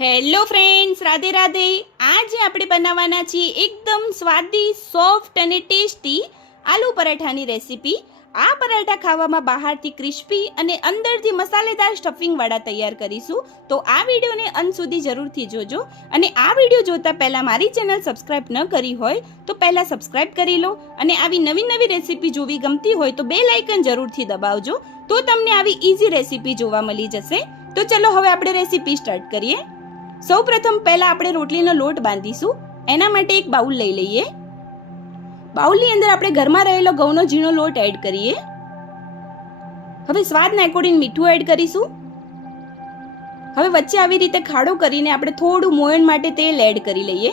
Hello friends, Radhe Radhe. આજે આપણે બનાવવાના છીએ એકદમ સ્વાદિષ્ટ, સોફ્ટ અને ટેસ્ટી આલુ પરાઠાની રેસીપી. આ પરાઠા ખાવામાં બહારથી ક્રિસ્પી અને અંદરથી મસાલેદાર સ્ટફિંગવાળા તૈયાર કરીશું. તો આ વિડીયોને અંત સુધી જરૂરથી જોજો. અને આ વિડીયો જોતા પહેલાં મારી ચેનલ સબસ્ક્રાઇબ ન કરી હોય તો પહેલાં સબસ્ક્રાઇબ કરી લો. અને આવી નવી નવી રેસીપી જોવી ગમતી હોય તો બેલ આઇકન જરૂરથી દબાવજો, તો તમને આવી ઇઝી રેસીપી જોવા મળી જશે. તો ચલો હવે આપણે રેસીપી સ્ટાર્ટ કરીએ. સૌપ્રથમ પહેલા આપણે રોટલીનો લોટ બાંધીશું. એના માટે એક બાઉલ લઈ લઈએ. બાઉલની અંદર આપણે ઘરમાં રહેલો ઘઉંનો ઝીણો લોટ એડ કરીએ. હવે સ્વાદના એકોર્ડિંગ મીઠું એડ કરીશું. હવે વચ્ચે આવી રીતે ખાડો કરીને આપણે થોડું મોયણ માટે તેલ એડ કરી લઈએ.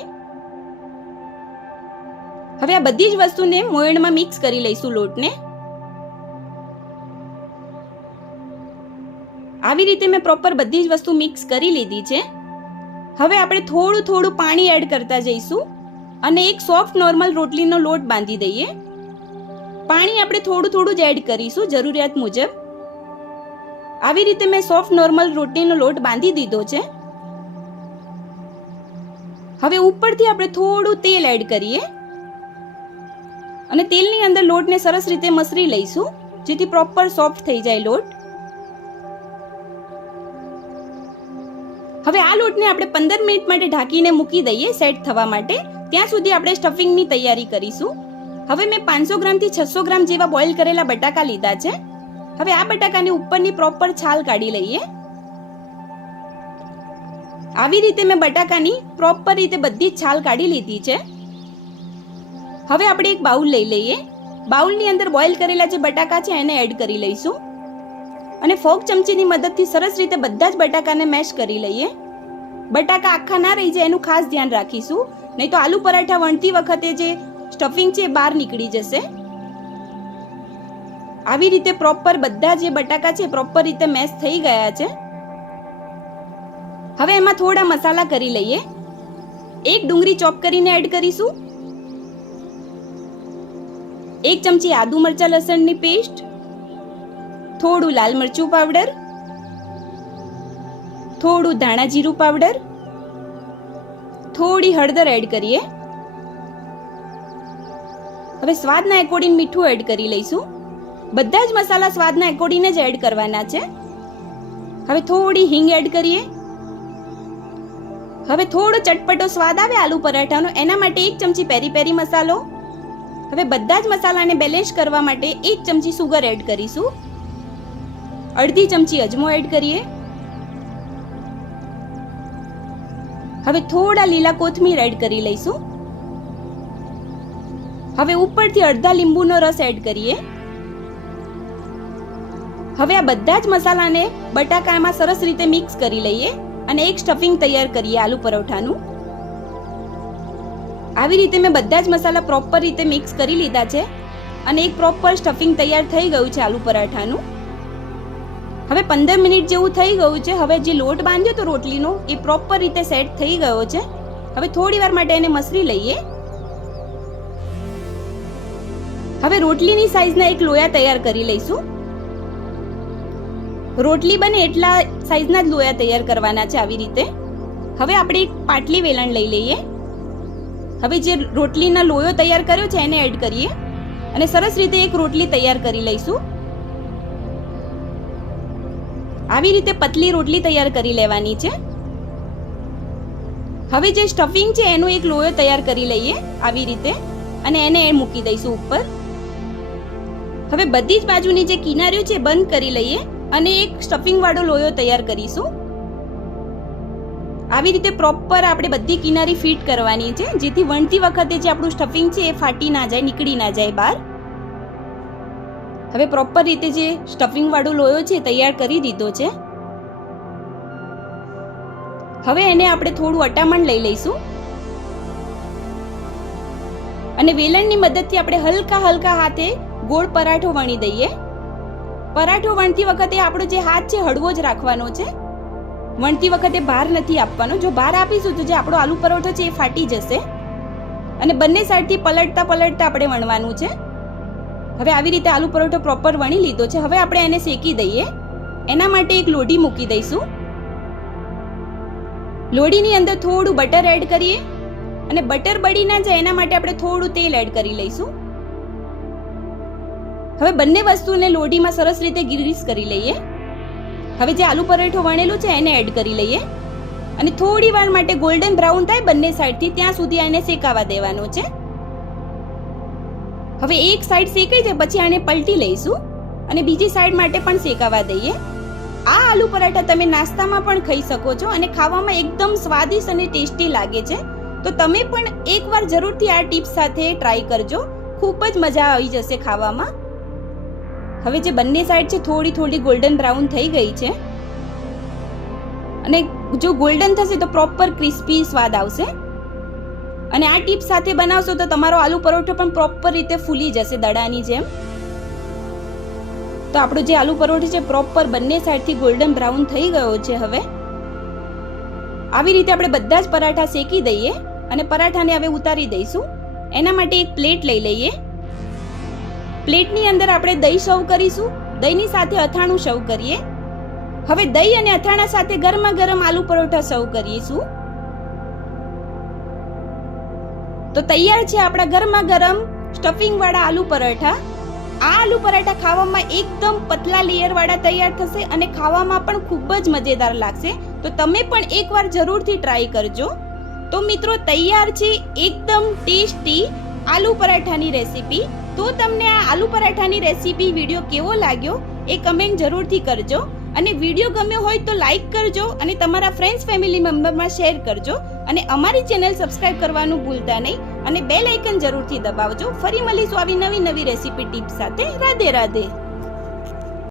હવે આ બધી જ વસ્તુને મોયણમાં મિક્સ કરી લઈશું લોટને. આવી રીતે મેં પ્રોપર બધી જ વસ્તુ મિક્સ કરી લીધી છે. હવે આપણે થોડું થોડું પાણી એડ કરતા જઈશું અને એક સોફ્ટ નોર્મલ રોટલીનો લોટ બાંધી દઈએ. પાણી આપણે થોડું થોડું જ એડ કરીશું જરૂરિયાત મુજબ. આવી રીતે મેં સોફ્ટ નોર્મલ રોટલીનો લોટ બાંધી દીધો છે. હવે ઉપરથી આપણે થોડું તેલ એડ કરીએ અને તેલની અંદર લોટને સરસ રીતે મસરી લઈશું, જેથી પ્રોપર સોફ્ટ થઈ જાય લોટ. હવે આ લોટને આપણે 15 મિનિટ માટે ઢાંકીને મૂકી દઈએ સેટ થવા માટે. ત્યાં સુધી આપણે સ્ટફિંગની તૈયારી કરીશું. હવે મેં 500 ગ્રામથી 600 ગ્રામ જેવા બોઇલ કરેલા બટાકા લીધા છે. હવે આ બટાકાની ઉપરની પ્રોપર છાલ કાઢી લઈએ. આવી રીતે મેં બટાકાની પ્રોપર રીતે બધી જ છાલ કાઢી લીધી છે. હવે આપણે એક બાઉલ લઈ લઈએ. બાઉલની અંદર બોઇલ કરેલા જે બટાકા છે એને એડ કરી લઈશું અને ફોક ચમચીની મદદથી સરસ રીતે બધા જ બટાકાને મેશ કરી લઈએ. બટાકા આખા ના રહી જાય એનું ખાસ ધ્યાન રાખીશું, નહીં તો આલુ પરાઠા વણતી વખતે જે સ્ટફિંગ છે એ બહાર નીકળી જશે. આવી રીતે પ્રોપર બધા જે બટાકા છે પ્રોપર રીતે મેશ થઈ ગયા છે. હવે એમાં થોડા મસાલા કરી લઈએ. એક ડુંગળી ચોપ કરીને એડ કરીશું. 1 ચમચી આદુ મરચા લસણની પેસ્ટ, થોડું લાલ મરચું પાવડર, થોડું ધાણા જીરું પાવડર, થોડી હળદર એડ કરીએ. હવે સ્વાદના એકોર્ડિંગ મીઠું એડ કરી લઈશું. બધા જ મસાલા સ્વાદના એકોર્ડિંગ જ એડ કરવાના છે. હવે થોડી હિંગ એડ કરીએ. હવે થોડો ચટપટો સ્વાદ આવે આલુ પરાઠાનો, એના માટે 1 ચમચી પેરી પેરી મસાલો. હવે બધા જ મસાલાને બેલેન્સ કરવા માટે 1 ચમચી સુગર એડ કરીશું. અડધી ચમચી અજમો એડ કરીએ. હવે થોડા લીલા કોથમીર એડ કરી લઈશું. હવે ઉપરથી અડધા લીંબુનો રસ એડ કરીએ. હવે આ બધા જ મસાલાને બટાકામાં સરસ રીતે મિક્સ કરી લઈએ અને એક સ્ટફિંગ તૈયાર કરીએ આલુ પરોઠાનું. આવી રીતે મેં બધા જ મસાલા પ્રોપર રીતે મિક્સ કરી લીધા છે અને એક પ્રોપર સ્ટફિંગ તૈયાર થઈ ગયું છે આલુ પરાઠાનું. હવે 15 મિનિટ જેવું થઈ ગયું છે. હવે જે લોટ બાંધ્યો તો રોટલીનો એ પ્રોપર રીતે સેટ થઈ ગયો છે. હવે થોડી વાર માટે એને મસરી લઈએ. હવે રોટલીની સાઈઝના એક લોયા તૈયાર કરી લઈશું. રોટલી બને એટલા સાઈઝના જ લોયા તૈયાર કરવાના છે આવી રીતે. હવે આપણે એક પાટલી વેલણ લઈ લઈએ. હવે જે રોટલીના લોયો તૈયાર કર્યો છે એને એડ કરીએ અને સરસ રીતે એક રોટલી તૈયાર કરી લઈશું. આવી રીતે પતલી રોટલી તૈયાર કરી લેવાની છે. હવે જે સ્ટફિંગ છે એનો એક લોયો તૈયાર કરી લઈએ આવી રીતે અને એને મૂકી દઈશું ઉપર. હવે બધી જ બાજુની જે કિનારીઓ છે બંધ કરી લઈએ અને એક સ્ટફિંગ વાળો લોયો તૈયાર કરીશું. આવી રીતે પ્રોપર આપણે બધી કિનારી ફિટ કરવાની છે, જેથી વણતી વખતે જે આપણું સ્ટફિંગ છે એ ફાટી ના જાય, નીકળી ના જાય બહાર. હવે પ્રોપર રીતે જે સ્ટફિંગ વાળો લોયો છે તૈયાર કરી દીધો છે. હવે એને આપણે થોડું અટામણ લઈ લઈશું અને વેલણની મદદથી આપણે હલકા હલકા હાથે ગોળ પરાઠો વણી દઈએ. પરાઠો વણતી વખતે આપણો જે હાથ છે હળવો જ રાખવાનો છે. વણતી વખતે ભાર નથી આપવાનો. જો ભાર આપીશું તો જે આપણો આલુ પરોઠો છે એ ફાટી જશે. અને બંને સાઈડથી પલટતા પલટતા આપણે વણવાનું છે. હવે આવી રીતે આલુ પરોઠો પ્રોપર વણી લીધો છે. હવે આપણે એને શેકી દઈએ. એના માટે એક લોઢી મૂકી દઈશું. લોડીની અંદર થોડું બટર એડ કરીએ અને બટર બળી ના જાય એના માટે આપણે થોડું તેલ એડ કરી લઈશું. હવે બંને વસ્તુને લોડીમાં સરસ રીતે ગ્રીસ કરી લઈએ. હવે જે આલુ પરાઠો વણેલું છે એને એડ કરી લઈએ અને થોડી વાર માટે ગોલ્ડન બ્રાઉન થાય બંને સાઈડથી ત્યાં સુધી આને શેકાવા દેવાનું છે. હવે એક સાઈડ શેકાઈ જાય પછી આને પલટી લઈશું અને બીજી સાઈડ માટે પણ શેકાવા દઈએ. આ આલુ પરાઠા તમે નાસ્તામાં પણ ખાઈ શકો છો અને ખાવામાં એકદમ સ્વાદિષ્ટ અને ટેસ્ટી લાગે છે. તો તમે પણ એકવાર જરૂરથી આ ટિપ્સ સાથે ટ્રાય કરજો, ખૂબ જ મજા આવી જશે ખાવામાં. હવે જે બંને સાઈડ છે થોડી થોડી ગોલ્ડન બ્રાઉન થઈ ગઈ છે અને જો ગોલ્ડન થશે તો પ્રોપર ક્રિસ્પી સ્વાદ આવશે. અને આ ટીપ સાથે બનાવશો તો તમારો આલુ પરોઠો પણ પ્રોપર રીતે ફૂલી જશે દડાની જેમ. તો આપણો જે આલુ પરોઠો છે પ્રોપર બંને સાઈડથી ગોલ્ડન બ્રાઉન થઈ ગયો છે. હવે આવી રીતે આપણે બધા જ પરાઠા શેકી દઈએ અને પરાઠાને હવે ઉતારી દઈશું. એના માટે એક પ્લેટ લઈ લઈએ. પ્લેટની અંદર આપણે દહીં સર્વ કરીશું. દહીંની સાથે અથાણું સર્વ કરીએ. હવે દહીં અને અથાણા સાથે ગરમા ગરમ આલુ પરોઠા સર્વ કરીશું. તો તૈયાર છે આપણા ગરમા ગરમ સ્ટફિંગ વાળા આલુ પરાઠા. આ આલુ પરાઠા ખાવામાં એકદમ પતલા લેયર વાળા તૈયાર થશે અને ખાવામાં પણ ખૂબ જ મજેદાર લાગશે. તો તમે પણ એકવાર જરૂરથી ટ્રાય કરજો. તો મિત્રો તૈયાર છે એકદમ ટેસ્ટી આલુ પરાઠાની રેસીપી. તો તમને આ આલુ પરાઠાની રેસીપી વિડીયો કેવો લાગ્યો એ કમેન્ટ જરૂરથી કરજો. અને વિડીયો ગમ્યો હોય તો લાઈક કરજો અને તમારા ફ્રેન્ડ્સ ફેમિલી મેમ્બરમાં શેર કરજો. અને અમારી ચેનલ સબસ્ક્રાઇબ કરવાનું ભૂલતા નહીં અને બેલ આઇકન જરૂરથી દબાવજો. ફરી મળીશું આવી નવી રેસીપી ટિપ્સ સાથે. રાધે રાધે.